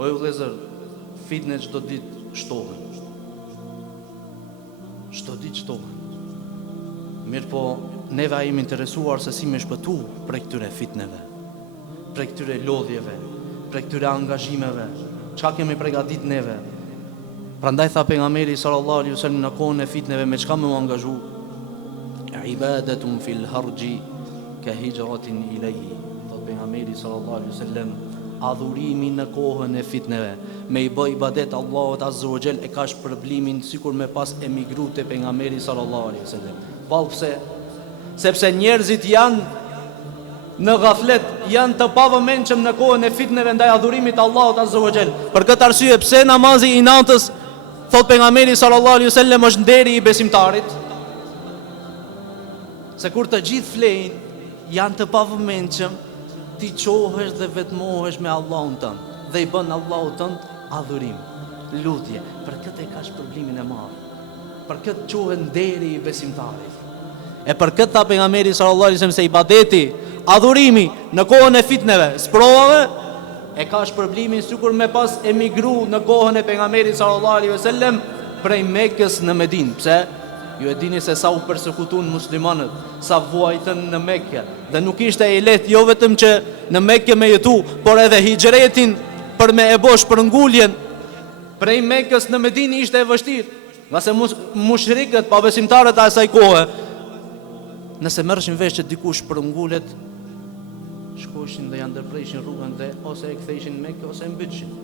O ju vëllezër, fitnet çdo ditë shtohen. Çdo ditë shtohen. Mirë po, neve a jemi interesuar se si me shpëtu prej këtyre fitneve, prej këtyre lodhjeve, prej këtyre angazhimeve, çka kemi përgatit neve. Prandaj tha pejgamberi sallallahu alaihi wasallam në kohën e fitneve me çka më angazhu? Ibadatun fil harji ka hijratin ilayhi. Thot pejgamberi sallallahu alaihi wasallam, adhurimi në kohën e fitneve, me i bë ibadet Allahut azza wa jall, e ka shpërblimin sikur me pas emigru te pejgamberi sallallahu alaihi wasallam. Vallë pse? Sepse njerëzit janë në gaflet, janë të pavëmendshëm në kohën e fitneve ndaj adhurimit të Allahut azza wa jall. Për këtë arsye pse namazi i natës, thot pejgamberi sallallahu alaihi wasallam, është nderi i besimtarit? Se kur të gjithë flejnë, janë të pavëmendshëm, ti qohesh dhe vetmohesh me Allahun tënd dhe i bën Allahut tënd adhurim, lutje. Për këtë e ka shpërblimin e madh. Për këtë quhet nderi i besimtarit. E për këtë tha pejgamberi sallallahu alaihi wasallam se ibadeti, adhurimi në kohën e fitneve, sprovave, e ka shpërblimin sikur me pas emigru në kohën e pejgamberit sallallahu alaihi wasallam prej Mekës në Medinë. Pse? Ju e dini se sa u persekutun muslimanët, sa vuajtën në Mekë, dhe nuk ishte e lehtë jo vetëm që në Mekë me jetu, por edhe hijretin për me e bosh për nguljen prej Mekës në Medinë ishte e vështirë. Nga se mushrikët, pabesimtarët e asaj kohe, nëse merreshin vesh që dikush për ngullet, shkoshin dhe ja ndërpreishin rrugën dhe ose e ktheshin në Mekë ose e mbytshin.